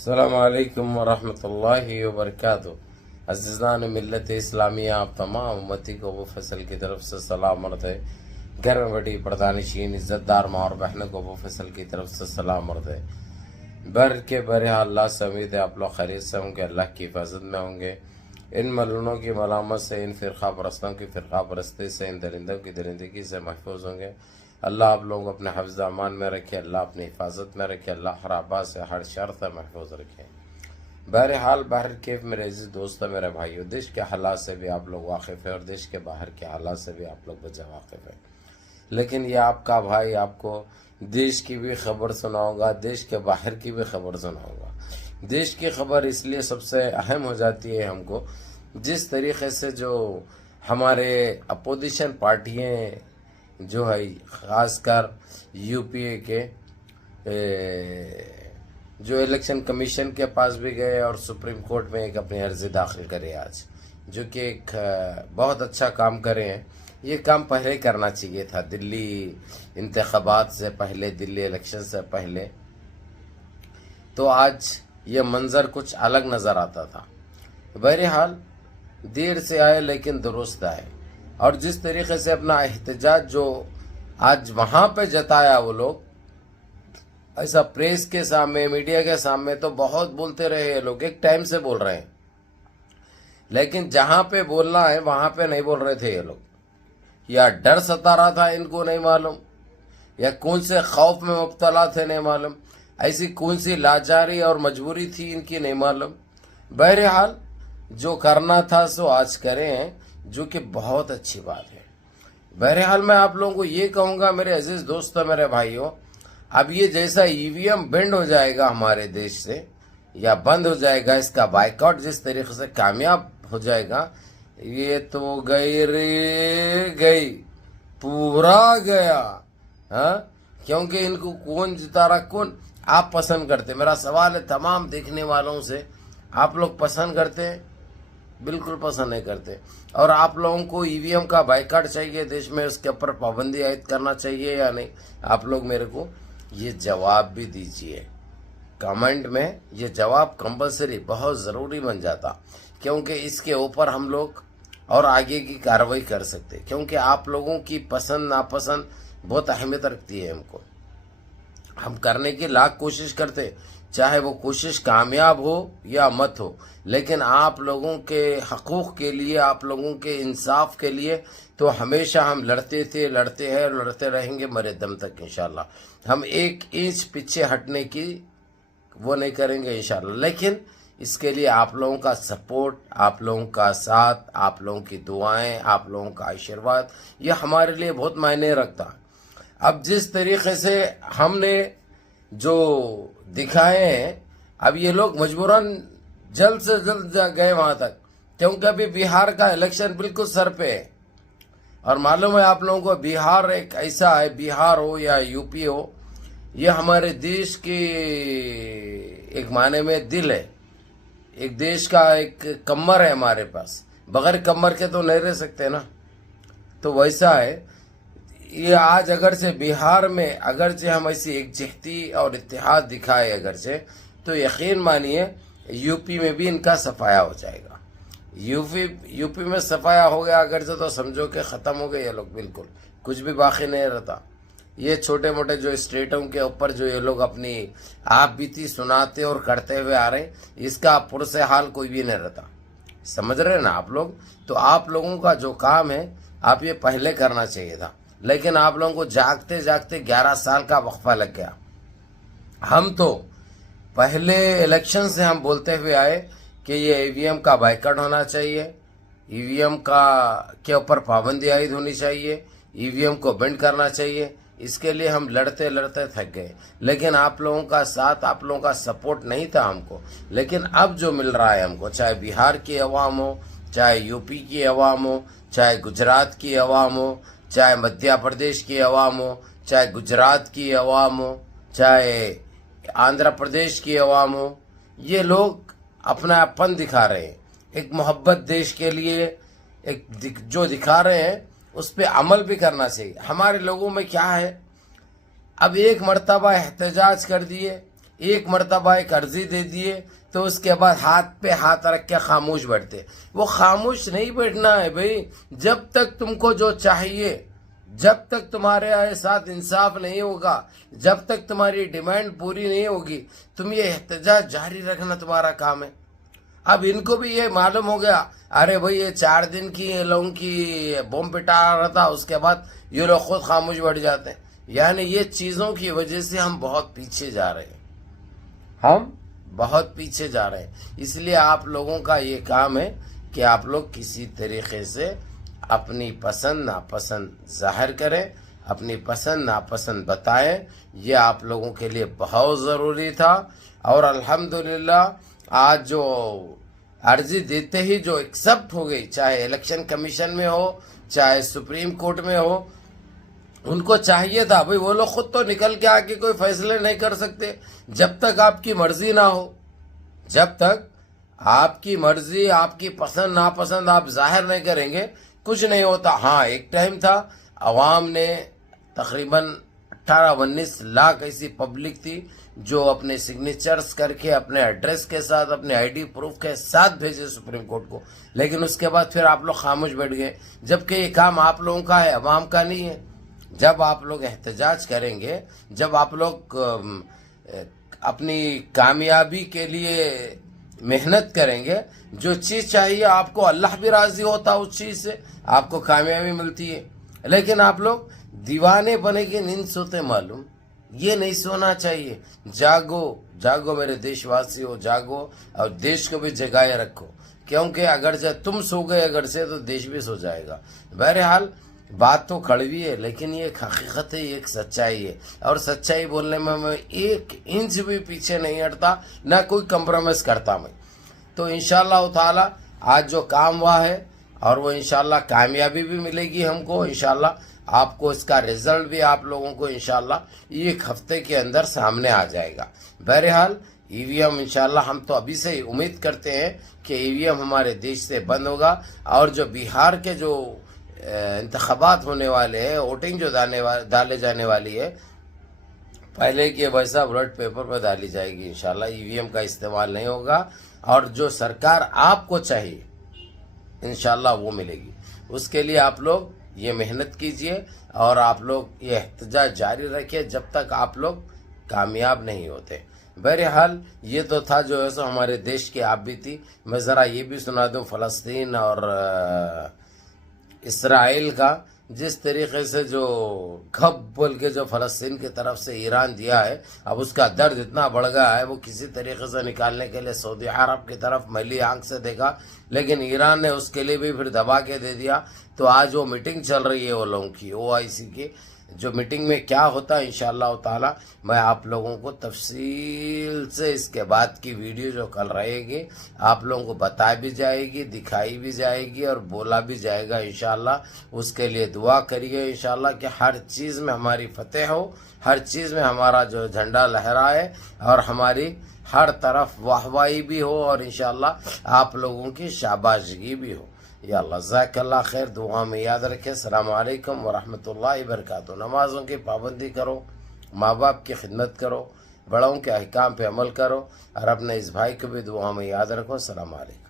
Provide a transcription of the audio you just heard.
السلام علیکم ورحمۃ اللہ وبرکاتہ۔ عزیزان ملت اسلامیہ، آپ تمام امتی کو وہ فصل کی طرف سے سلام مرد ہے۔ گھر میں بیٹھی پردانشین عزت دار ماں اور بہنوں کو وہ فصل کی طرف سے سلام مرد ہے۔ بر کے برے اللہ سے امید ہے آپ لوگ خیریت سے ہوں گے، اللہ کی حفاظت میں ہوں گے۔ ان ملونوں کی ملامت سے، ان فرقہ پرستوں کی فرقہ پرستی سے، ان درندوں کی درندگی سے محفوظ ہوں گے۔ اللہ آپ لوگوں کو اپنے حفظ امان میں رکھے، اللہ اپنی حفاظت میں رکھے، اللہ ہر آباد سے ہر شر سے محفوظ رکھے۔ بہرحال باہر کے میرے عزیز دوستوں، میرے بھائیوں، دیش کے حالات سے بھی آپ لوگ واقف ہیں اور دیش کے باہر کے حالات سے بھی آپ لوگ بجا واقف ہیں، لیکن یہ آپ کا بھائی آپ کو دیش کی بھی خبر سناؤں گا، دیش کے باہر کی بھی خبر سناؤں گا۔ دیش کی خبر اس لیے سب سے اہم ہو جاتی ہے ہم کو، جس طریقے سے جو ہمارے اپوزیشن پارٹیاں جو ہے، خاص کر یو پی اے کے جو الیکشن کمیشن کے پاس بھی گئے اور سپریم کورٹ میں ایک اپنی عرضی داخل کرے آج، جو کہ ایک بہت اچھا کام کرے ہیں۔ یہ کام پہلے کرنا چاہیے تھا، دلی انتخابات سے پہلے، دلی الیکشن سے پہلے، تو آج یہ منظر کچھ الگ نظر آتا تھا۔ بہرحال دیر سے آئے لیکن درست آئے، اور جس طریقے سے اپنا احتجاج جو آج وہاں پہ جتایا وہ لوگ، ایسا پریس کے سامنے، میڈیا کے سامنے تو بہت بولتے رہے یہ لوگ، ایک ٹائم سے بول رہے ہیں، لیکن جہاں پہ بولنا ہے وہاں پہ نہیں بول رہے تھے یہ لوگ۔ یا ڈر ستا رہا تھا ان کو نہیں معلوم، یا کون سے خوف میں مبتلا تھے نہیں معلوم، ایسی کون سی لاچاری اور مجبوری تھی ان کی نہیں معلوم۔ بہرحال جو کرنا تھا سو آج کرے ہیں، جو کہ بہت اچھی بات ہے۔ بہرحال میں آپ لوگوں کو یہ کہوں گا میرے عزیز دوستوں، میرے بھائیوں، اب یہ جیسا ای وی ایم بینڈ ہو جائے گا ہمارے دیش سے، یا بند ہو جائے گا، اس کا بائیکاٹ جس طریقے سے کامیاب ہو جائے گا، یہ تو گئی رے گئی، پورا گیا۔ ہاں، کیونکہ ان کو کون جتا رہا، کون آپ پسند کرتے؟ میرا سوال ہے تمام دیکھنے والوں سے، آپ لوگ پسند کرتے ہیں؟ بالکل پسند نہیں کرتے۔ اور آپ لوگوں کو ای وی ایم کا بائیکاٹ چاہیے دیش میں، اس کے اوپر پابندی عائد کرنا چاہیے یا نہیں؟ آپ لوگ میرے کو یہ جواب بھی دیجیے کمنٹ میں، یہ جواب کمپلسری بہت ضروری بن جاتا، کیونکہ اس کے اوپر ہم لوگ اور آگے کی کارروائی کر سکتے، کیونکہ آپ لوگوں کی پسند ناپسند بہت اہمیت رکھتی ہے ہم کو۔ ہم کرنے کی لاکھ کوشش کرتے، چاہے وہ کوشش کامیاب ہو یا مت ہو، لیکن آپ لوگوں کے حقوق کے لیے، آپ لوگوں کے انصاف کے لیے تو ہمیشہ ہم لڑتے تھے، لڑتے ہیں اور لڑتے رہیں گے مرے دم تک انشاءاللہ۔ ہم ایک انچ پیچھے ہٹنے کی وہ نہیں کریں گے انشاءاللہ، لیکن اس کے لیے آپ لوگوں کا سپورٹ، آپ لوگوں کا ساتھ، آپ لوگوں کی دعائیں، آپ لوگوں کا آشیرواد، یہ ہمارے لیے بہت معنی رکھتا ہے۔ اب جس طریقے سے ہم نے جو دکھائے ہیں، اب یہ لوگ مجبوراً جلد سے جلد گئے وہاں تک، کیونکہ ابھی بہار کا الیکشن بالکل سر پہ ہے، اور معلوم ہے آپ لوگوں کو بہار ایک ایسا ہے، بہار ہو یا یو پی ہو، یہ ہمارے دیش کی ایک معنی میں دل ہے، ایک دیش کا ایک کمر ہے ہمارے پاس، بغیر کمر کے تو نہیں رہ سکتے نا۔ تو ویسا ہے یہ آج، اگرچہ بہار میں اگرچہ ہم ایسی ایک جہتی اور اتحاد دکھائے اگرچہ، تو یقین مانیے یو پی میں بھی ان کا صفایا ہو جائے گا۔ یو پی میں صفایا ہو گیا اگرچہ تو سمجھو کہ ختم ہو گئے یہ لوگ، بالکل کچھ بھی باقی نہیں رہتا۔ یہ چھوٹے موٹے جو اسٹیٹوں کے اوپر جو یہ لوگ اپنی آپ بیتی سناتے اور کرتے ہوئے آ رہے، اس کا پرس حال کوئی بھی نہیں رہتا، سمجھ رہے نا آپ لوگ؟ تو آپ لوگوں کا جو کام ہے آپ یہ پہلے کرنا چاہیے تھا، لیکن آپ لوگوں کو جاگتے جاگتے 11 سال کا وقفہ لگ گیا۔ ہم تو پہلے الیکشن سے ہم بولتے ہوئے آئے کہ یہ ای وی ایم کا بائیکاٹ ہونا چاہیے، ای وی ایم کے اوپر پابندی عائد ہونی چاہیے، ای وی ایم کو بند کرنا چاہیے۔ اس کے لیے ہم لڑتے لڑتے تھک گئے، لیکن آپ لوگوں کا ساتھ، آپ لوگوں کا سپورٹ نہیں تھا ہم کو۔ لیکن اب جو مل رہا ہے ہم کو، چاہے بہار کی عوام ہو، چاہے یو پی کی عوام ہو، چاہے گجرات کی عوام ہو، چاہے مدھیہ پردیش کی عوام ہو، چاہے گجرات کی عوام ہو، چاہے آندھرا پردیش کی عوام ہو، یہ لوگ اپنا اپن دکھا رہے ہیں، ایک محبت دیش کے لیے ایک جو دکھا رہے ہیں اس پہ عمل بھی کرنا چاہیے۔ ہمارے لوگوں میں کیا ہے، اب ایک مرتبہ احتجاج کر دیے، ایک مرتبہ ایک عرضی دے دیے تو اس کے بعد ہاتھ پہ ہاتھ رکھ کے خاموش بیٹھتے. وہ خاموش نہیں بیٹھنا ہے بھائی. جب تک تم کو جو چاہیے، جب تک تمہارے ساتھ انصاف نہیں ہوگا، جب تک تمہاری ڈیمانڈ پوری نہیں ہوگی، تم یہ احتجاج جاری رکھنا تمہارا کام ہے. اب ان کو بھی یہ معلوم ہو گیا، ارے بھائی یہ 4 دن کی یہ لوگوں کی بم پٹا رہا تھا، اس کے بعد یہ لوگ خود خاموش بیٹھ جاتے ہیں. یعنی یہ چیزوں کی وجہ سے ہم بہت پیچھے جا رہے ہیں، ہم بہت پیچھے جا رہے ہیں. اس لیے آپ لوگوں کا یہ کام ہے کہ آپ لوگ کسی طریقے سے اپنی پسند ناپسند ظاہر کریں، اپنی پسند ناپسند بتائیں. یہ آپ لوگوں کے لیے بہت ضروری تھا. اور الحمدللہ آج جو عرضی دیتے ہی جو ایکسپٹ ہو گئی، چاہے الیکشن کمیشن میں ہو چاہے سپریم کورٹ میں ہو، ان کو چاہیے تھا بھئی وہ لوگ خود تو نکل کے آ کے کوئی فیصلے نہیں کر سکتے جب تک آپ کی مرضی نہ ہو. جب تک آپ کی مرضی، آپ کی پسند ناپسند آپ ظاہر نہیں کریں گے، کچھ نہیں ہوتا. ہاں ایک ٹائم تھا عوام نے تقریباً 18-19 لاکھ ایسی پبلک تھی جو اپنے سگنیچرز کر کے اپنے ایڈریس کے ساتھ اپنے آئی ڈی پروف کے ساتھ بھیجے سپریم کورٹ کو. لیکن اس کے بعد پھر آپ لوگ خاموش بیٹھ گئے، جبکہ یہ کام آپ لوگوں کا ہے، عوام کا نہیں ہے. جب آپ لوگ احتجاج کریں گے، جب آپ لوگ اپنی کامیابی کے لیے محنت کریں گے، جو چیز چاہیے آپ کو، اللہ بھی راضی ہوتا اس چیز سے، آپ کو کامیابی ملتی ہے. لیکن آپ لوگ دیوانے بنے کے نیند سوتے معلوم. یہ نہیں سونا چاہیے. جاگو جاگو میرے دیش واسیوں، جاگو اور دیش کو بھی جگائے رکھو، کیونکہ اگر تم سو گئے اگر سے تو دیش بھی سو جائے گا. بہرحال بات تو کڑوی ہے لیکن یہ ایک حقیقت ہے، یہ ایک سچائی ہے. اور سچائی بولنے میں میں 1 انچ بھی پیچھے نہیں ہٹتا، نہ کوئی کمپرومائز کرتا میں. تو انشاءاللہ تعالی آج جو کام ہوا ہے، اور وہ انشاءاللہ کامیابی بھی ملے گی ہم کو انشاءاللہ. آپ کو اس کا رزلٹ بھی آپ لوگوں کو انشاءاللہ 1 ہفتے کے اندر سامنے آ جائے گا. بہرحال ای وی ایم انشاءاللہ ہم تو ابھی سے ہی امید کرتے ہیں کہ ای وی ایم ہمارے دیش سے بند ہوگا. اور جو بہار کے جو انتخابات ہونے والے ہیں، ووٹنگ جو ڈالے جانے والی ہے، پہلے کے ویسا بیلٹ پیپر پر ڈالی جائے گی انشاءاللہ. ای وی ایم کا استعمال نہیں ہوگا، اور جو سرکار آپ کو چاہیے انشاءاللہ وہ ملے گی. اس کے لیے آپ لوگ یہ محنت کیجئے اور آپ لوگ یہ احتجاج جاری رکھیں جب تک آپ لوگ کامیاب نہیں ہوتے. بہرحال یہ تو تھا جو ہے سو ہمارے دیش کی آپ بھی تھی. میں ذرا یہ بھی سنا دوں فلسطین اور اسرائیل کا، جس طریقے سے جو گھپ بول کے جو فلسطین کی طرف سے ایران دیا ہے، اب اس کا درد اتنا بڑھ گیا ہے، وہ کسی طریقے سے نکالنے کے لیے سعودی عرب کی طرف میلی آنکھ سے دیکھا، لیکن ایران نے اس کے لیے بھی پھر دبا کے دے دیا. تو آج وہ میٹنگ چل رہی ہے وہ لوگوں کی، OIC کی، جو میٹنگ میں کیا ہوتا ہے انشاءاللہ تعالی میں آپ لوگوں کو تفصیل سے اس کے بعد کی ویڈیو جو کل رہے گی آپ لوگوں کو بتائی بھی جائے گی، دکھائی بھی جائے گی اور بولا بھی جائے گا انشاءاللہ. اس کے لیے دعا کریے انشاءاللہ کہ ہر چیز میں ہماری فتح ہو، ہر چیز میں ہمارا جو جھنڈا لہرائے، اور ہماری ہر طرف واہوائی بھی ہو، اور انشاءاللہ آپ لوگوں کی شاباشگی بھی ہو. یا اللہ جزاک اللہ خیر. دعا میں یاد رکھیں. السلام علیکم ورحمۃ اللہ وبرکاتہ. نمازوں کی پابندی کرو، ماں باپ کی خدمت کرو، بڑوں کے احکام پہ عمل کرو، اور اپنے اس بھائی کو بھی دعا میں یاد رکھو. السلام علیکم.